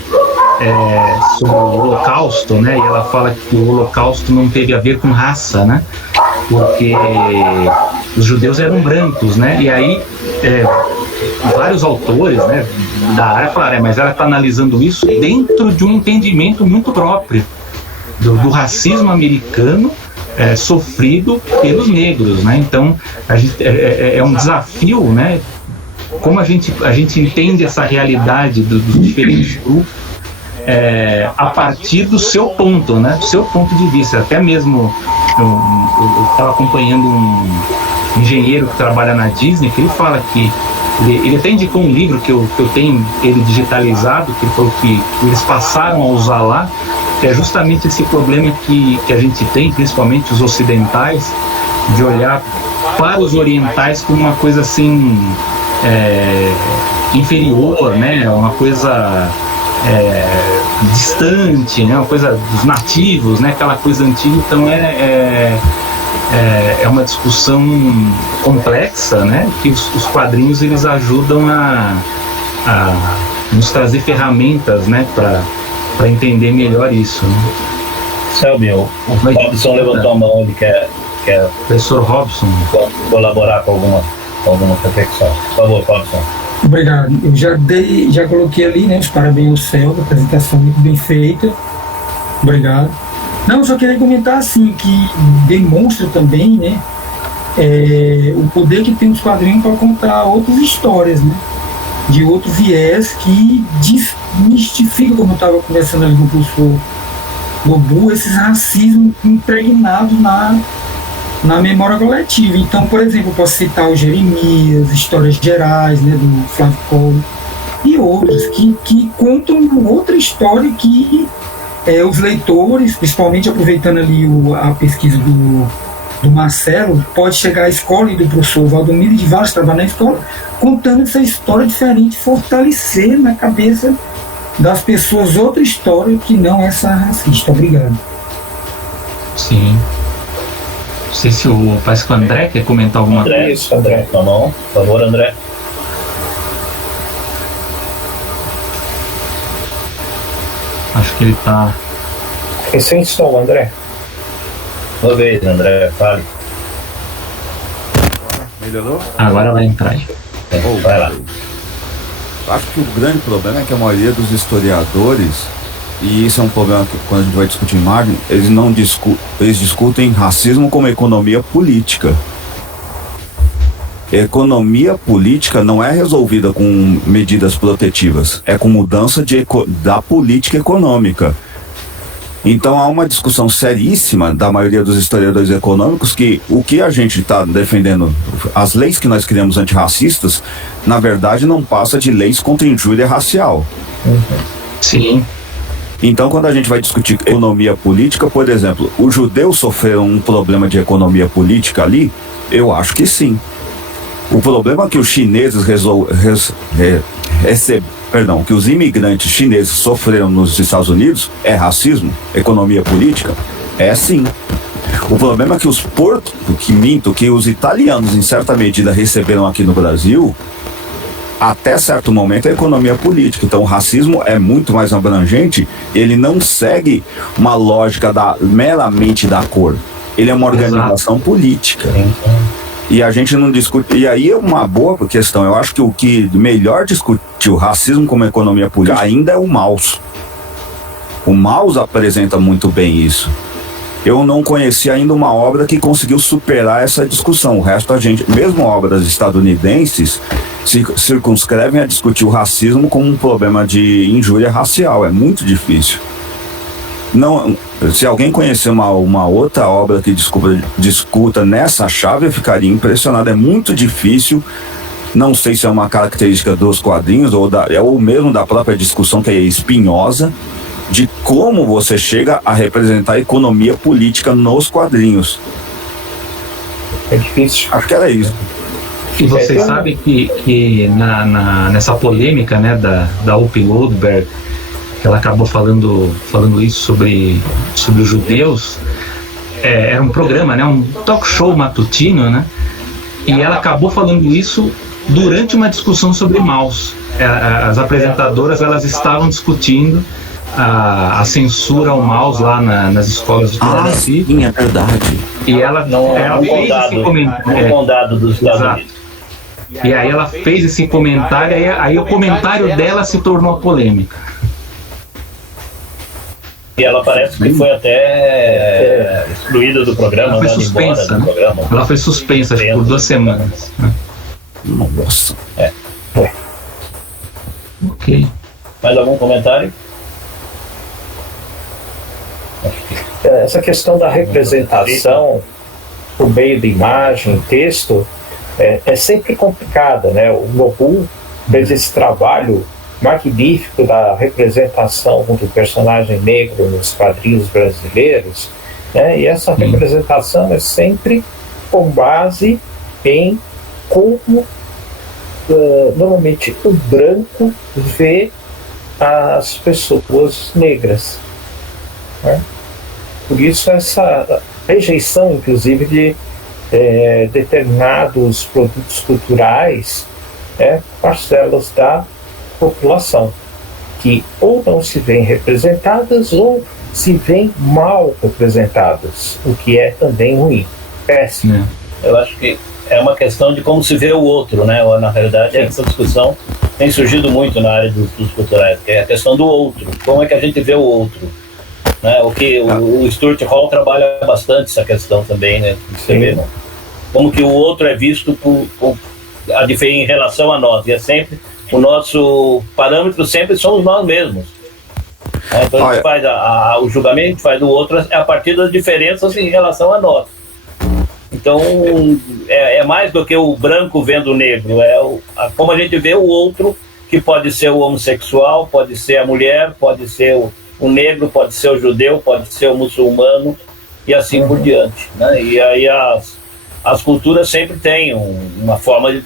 sobre o Holocausto, né, e ela fala que o Holocausto não teve a ver com raça, né, porque os judeus eram brancos, né, e aí vários autores, né, da área falaram, mas ela está analisando isso dentro de um entendimento muito próprio do racismo americano sofrido pelos negros, né, então a gente, é um desafio, né, como a gente entende essa realidade dos diferentes grupos a partir do seu ponto, né? Do seu ponto de vista. Até mesmo eu estava acompanhando um engenheiro que trabalha na Disney, que ele fala que ele até indicou um livro que eu tenho ele digitalizado, que ele falou que eles passaram a usar lá, que é justamente esse problema que a gente tem, principalmente os ocidentais, de olhar para os orientais como uma coisa assim inferior, né? Uma coisa distante, né? Uma coisa dos nativos, né? Aquela coisa antiga. Então é uma discussão complexa, né? Que os quadrinhos eles ajudam a nos trazer ferramentas, né? Para entender melhor isso, né? Selby, o Robson levantou a mão, ele quer professor Robson colaborar com alguma reflexão. Por favor, Robson. Obrigado. Eu já coloquei ali, né, os parabéns ao Céu, da apresentação muito bem feita. Obrigado. Não, eu só queria comentar assim, que demonstra também, né, o poder que tem os quadrinhos para contar outras histórias, né, de outro viés que desmistifica, como eu estava conversando ali com o professor Lobu, esses racismos impregnados na memória coletiva. Então, por exemplo, eu posso citar o Jeremias, Histórias Gerais, né, do Flávio Collor, e outros que contam outra história que os leitores, principalmente aproveitando ali a pesquisa do Marcelo, pode chegar à escola e do professor Valdomiro de vários trabalhos na escola, contando essa história diferente, fortalecer na cabeça das pessoas outra história que não essa racista. Obrigado. Sim. Não sei se parece que o André quer comentar alguma coisa. André, Isso, André. tá bom? Por favor, André. Acho que ele está... Sem som, André. Uma vez, André, fale. Melhorou? Agora vai entrar aí. Vai lá. Acho que o grande problema é que a maioria dos historiadores, e isso é um problema que quando a gente vai discutir imagem, eles discutem racismo como economia política. Economia política não é resolvida com medidas protetivas, é com mudança da política econômica. Então há uma discussão seríssima da maioria dos historiadores econômicos que o que a gente está defendendo, as leis que nós criamos antirracistas, na verdade não passa de leis contra injúria racial. Sim. Então quando a gente vai discutir economia política, por exemplo, os judeus sofreram um problema de economia política ali? Eu acho que sim. O problema que os chineses que os imigrantes chineses sofreram nos Estados Unidos é racismo? Economia política? É sim. O problema é que que os italianos em certa medida receberam aqui no Brasil, até certo momento, é economia política. Então o racismo é muito mais abrangente, ele não segue uma lógica meramente da cor. Ele é uma organização política. E a gente não discute. E aí é uma boa questão. Eu acho que o que melhor discutir o racismo como economia política ainda é o Maus. O Maus apresenta muito bem isso. Eu não conheci ainda uma obra que conseguiu superar essa discussão. O resto, a gente, mesmo obras estadunidenses, se circunscrevem a discutir o racismo como um problema de injúria racial. É muito difícil. Não, se alguém conhecer uma outra obra que discuta nessa chave, eu ficaria impressionado. É muito difícil. Não sei se é uma característica dos quadrinhos ou mesmo da própria discussão, que é espinhosa, de como você chega a representar a economia política nos quadrinhos. É difícil. Acho que era isso. E vocês sabem que nessa polêmica, né, da Whoopi Goldberg, ela acabou falando isso sobre os judeus, era um programa, né, um talk show matutino, né, e ela acabou falando isso durante uma discussão sobre Maus. As apresentadoras, elas estavam discutindo a censura ao Maus lá nas escolas de Tennessee. Sim, é verdade. E ela fez esse comentário. Condado dos Estados Unidos. E aí ela fez esse comentário, aí o comentário dela se tornou polêmica. E ela parece que foi até excluída do programa. Ela foi suspensa, né? Ela foi suspensa, acho que por 2 semanas. Nossa. Ok. Mais algum comentário? Essa questão da representação por meio de imagem, texto, é sempre complicada, né? O Nobu fez esse trabalho magnífico da representação do personagem negro nos quadrinhos brasileiros, né? E essa representação é sempre com base em como normalmente o branco vê as pessoas negras, né? Por isso essa rejeição, inclusive, de determinados produtos culturais, parcelas da população, que ou não se veem representadas ou se veem mal representadas, o que é também ruim, péssimo. Eu acho que é uma questão de como se vê o outro, né? Na realidade, essa discussão tem surgido muito na área dos culturais, que é a questão do outro. Como é que a gente vê o outro? Né? O Stuart Hall trabalha bastante essa questão também, né? Você vê, né? Como que o outro é visto em relação a nós. E é sempre o nosso parâmetro, sempre somos nós mesmos. Então a gente faz o julgamento, a gente faz o outro a partir das diferenças em relação a nós. Então é mais do que o branco vendo o negro, como a gente vê o outro, que pode ser o homossexual, pode ser a mulher, pode ser o negro, pode ser o judeu, pode ser o muçulmano e assim por diante, né? E aí as culturas sempre têm uma forma de...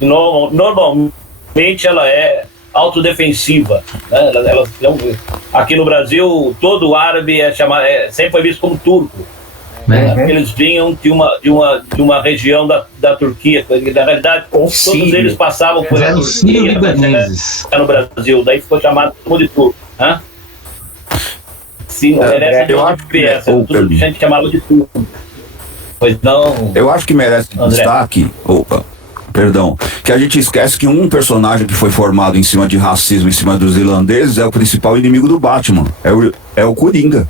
Normalmente ela é autodefensiva, né? Aqui no Brasil, todo árabe sempre foi visto como turco, né? Eles vinham de uma região da Turquia, na realidade todos eles passavam por Eram sírio-libaneses no Brasil, daí ficou chamado de turco. Sim, merece eu acho que tudo a gente chamava de turco. Pois não. Eu acho que merece destaque. Que a gente esquece que um personagem que foi formado em cima de racismo, em cima dos irlandeses, é o principal inimigo do Batman. É o Coringa.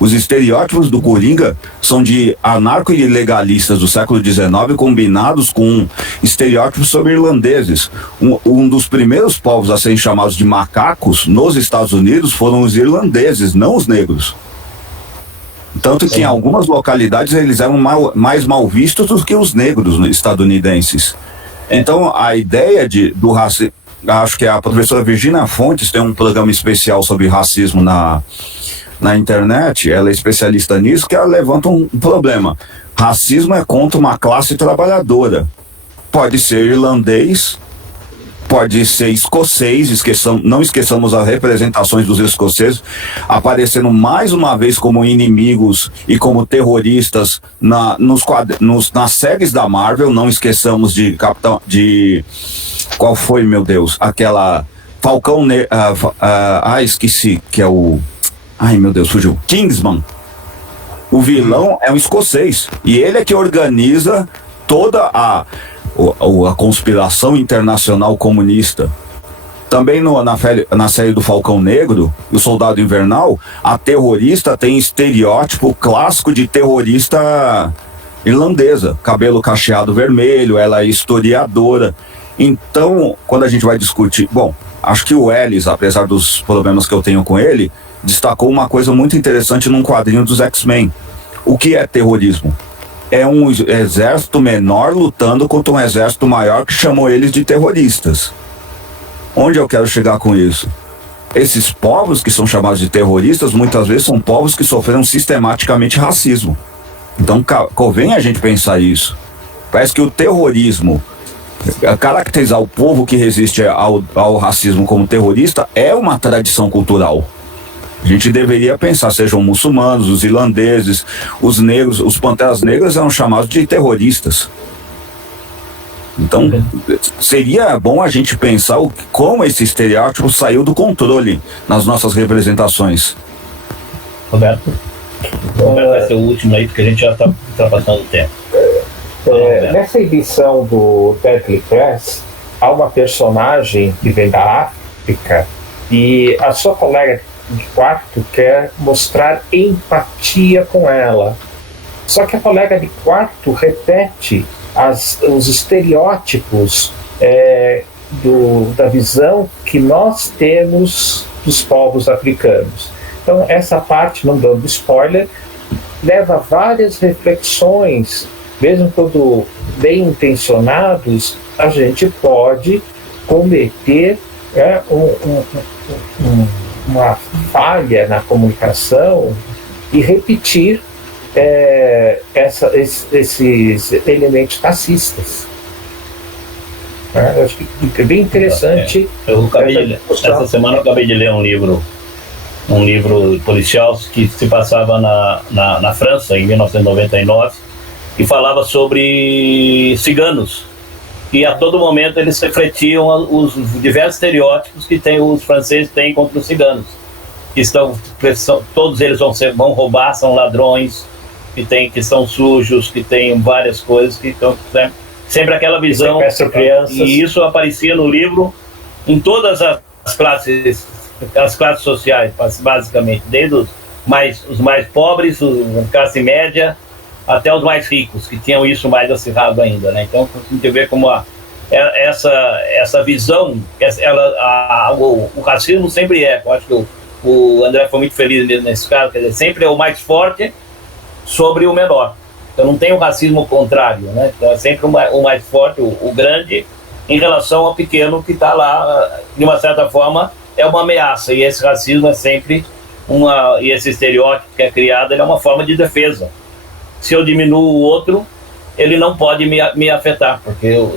Os estereótipos do Coringa são de anarco-ilegalistas do século XIX combinados com estereótipos sobre irlandeses. Um dos primeiros povos a serem chamados de macacos nos Estados Unidos foram os irlandeses, não os negros. Tanto que em algumas localidades eles eram mais mal vistos do que os negros estadunidenses. Então a ideia do racismo, acho que a professora Virginia Fontes tem um programa especial sobre racismo na internet, ela é especialista nisso, que ela levanta um problema. Racismo é contra uma classe trabalhadora. Pode ser irlandês, pode ser escocês, não esqueçamos as representações dos escoceses aparecendo mais uma vez como inimigos e como terroristas nas séries da Marvel. Não esqueçamos de qual foi, meu Deus, aquela Falcão esqueci, que é o meu Deus, fugiu, Kingsman. O vilão é um escocês e ele é que organiza toda a conspiração internacional comunista. Também na série do Falcão Negro, o Soldado Invernal, a terrorista tem estereótipo clássico de terrorista irlandesa, cabelo cacheado vermelho, ela é historiadora. Então, quando a gente vai discutir, acho que o Ellis, apesar dos problemas que eu tenho com ele, destacou uma coisa muito interessante num quadrinho dos X-Men. O que é terrorismo? É um exército menor lutando contra um exército maior que chamou eles de terroristas. Onde eu quero chegar com isso? Esses povos que são chamados de terroristas muitas vezes são povos que sofreram sistematicamente racismo. Então convém a gente pensar isso. Parece que o terrorismo, caracterizar o povo que resiste ao racismo como terrorista, é uma tradição cultural. A gente deveria pensar, sejam muçulmanos, os irlandeses, os negros, os panteras negras eram chamados de terroristas. Então, seria bom a gente pensar como esse estereótipo saiu do controle nas nossas representações. Roberto vai ser o último aí, porque a gente já está passando o tempo. Nessa edição do Deadly Class, há uma personagem que vem da África e a sua colega de quarto quer mostrar empatia com ela. Só que a colega de quarto repete os estereótipos da visão que nós temos dos povos africanos. Então, essa parte, não dando spoiler, leva a várias reflexões. Mesmo quando bem intencionados, a gente pode cometer uma falha na comunicação e repetir esses elementos racistas. Eu acho que é bem interessante. Essa semana eu acabei de ler um livro policial que se passava na França, em 1999, e falava sobre ciganos. E a todo momento eles refletiam os diversos estereótipos que os franceses têm contra os ciganos. Todos eles vão roubar, são ladrões, que são sujos, que têm várias coisas, que estão sempre aquela visão. E isso aparecia no livro em todas as classes sociais, basicamente, desde os mais pobres, a classe média, até os mais ricos, que tinham isso mais acirrado ainda, né? Então, a gente vê como essa visão, o racismo sempre eu acho que o André foi muito feliz nesse caso, quer dizer, sempre é o mais forte sobre o menor. Então não tem o racismo contrário, né? Então é sempre o mais forte, o grande, em relação ao pequeno que está lá, de uma certa forma, é uma ameaça, e esse racismo é sempre e esse estereótipo que é criado, ele é uma forma de defesa. Se eu diminuo o outro, ele não pode me afetar, porque eu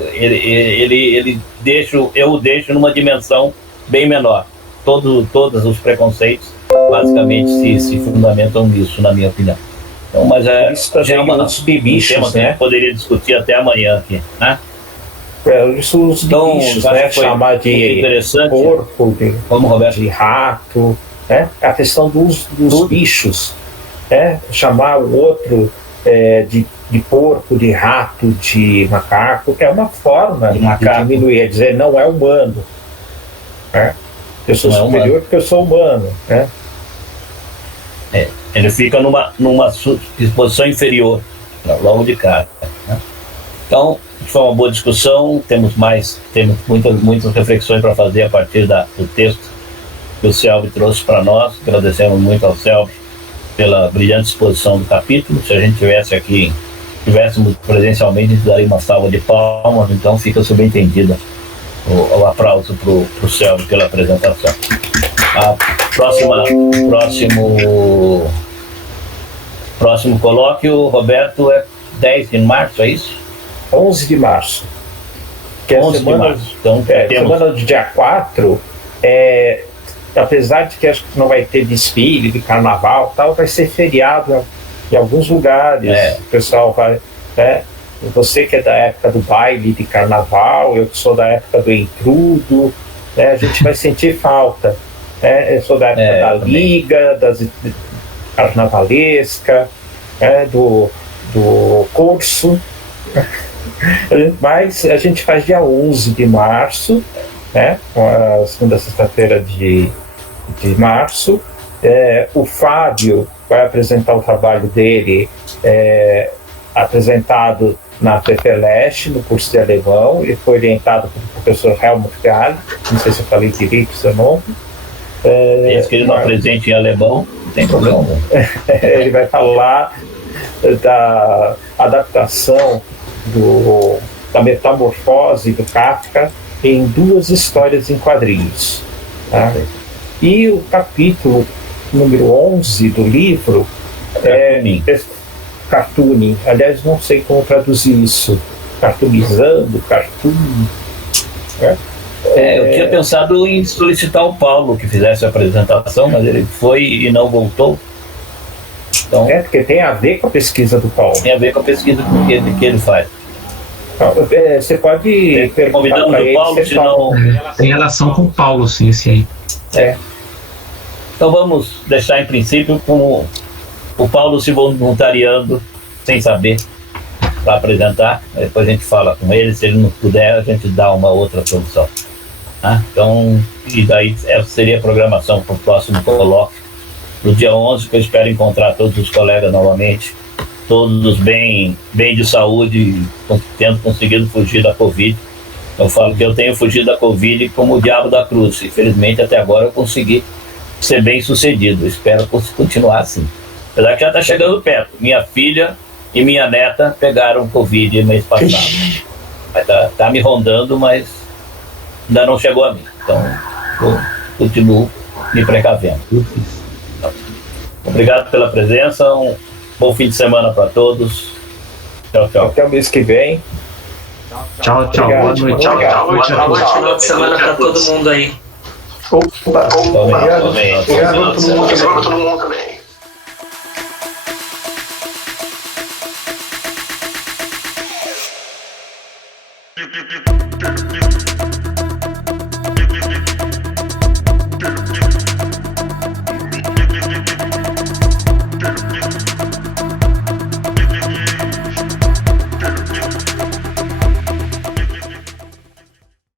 o deixo numa dimensão bem menor. Todos os preconceitos basicamente se fundamentam nisso, na minha opinião. Então, mas Isso já é também os bibichos, que a né? gente poderia discutir até amanhã aqui, né? Isso os Então, bichos, acho né? que foi Chamar muito de interessante. porco, Como Roberto, de rato, né? A questão dos bichos, né? Chamar o outro de porco, de rato, de macaco, é uma forma de diminuir, é dizer não é humano, né? Eu sou Não é superior humano. porque eu sou humano, né? ele fica numa disposição inferior, logo de cara, né? Então, foi uma boa discussão, temos muitas reflexões para fazer a partir do texto que o Selby trouxe para nós. Agradecemos muito ao Selby pela brilhante exposição do capítulo. Se a gente tivéssemos presencialmente, a gente daria uma salva de palmas, então fica subentendido o aplauso para o Selby pela apresentação. Próximo colóquio, Roberto, é 10 de março, é isso? 11 de março. Que é a 11 de semana, março. Então, semana do dia 4, apesar de que acho que não vai ter desfile de carnaval, tal, vai ser feriado em alguns lugares. O pessoal vai, né? Você que é da época do baile de carnaval, eu que sou da época do entrudo, né? A gente vai sentir falta. Né? Eu sou da época da liga, das carnavalesca, do curso. Mas a gente faz dia 11 de março, né? A segunda sexta-feira de março. O Fábio vai apresentar o trabalho dele, apresentado na FEFELESH, no curso de alemão. Ele foi orientado pelo professor Helmut Gall, não sei se eu falei direito o seu nome. Esse que ele não apresente em alemão, não tem problema. Ele vai falar da adaptação da metamorfose do Kafka em 2 histórias em quadrinhos. Tá? E o capítulo número 11 do livro é cartooning. Aliás, não sei como traduzir isso. Cartoonizando, cartoon. Eu tinha pensado em solicitar o Paulo que fizesse a apresentação, mas ele foi e não voltou. Então, porque tem a ver com a pesquisa do Paulo. Tem a ver com a pesquisa que ele faz. Então, você pode perguntar Convidando para o ele Paulo, se não... Tem relação com o Paulo, sim, esse aí. Então vamos deixar em princípio com o Paulo se voluntariando, sem saber, para apresentar. Depois a gente fala com ele, se ele não puder, a gente dá uma outra solução. Então, e daí essa seria a programação para o próximo colóquio, no dia 11, que eu espero encontrar todos os colegas novamente, todos bem de saúde, tendo conseguido fugir da Covid. Eu falo que eu tenho fugido da Covid como o diabo da cruz. Infelizmente, até agora eu consegui ser bem sucedido. Espero continuar assim. Apesar que já está chegando perto. Minha filha e minha neta pegaram Covid mês passado. Tá me rondando, mas ainda não chegou a mim. Então, eu continuo me precavendo. Obrigado pela presença. Um bom fim de semana para todos. Tchau. Até o mês que vem. Tchau. Obrigado. Boa noite. Bom final de semana para todo mundo aí. Obrigado a todo mundo também.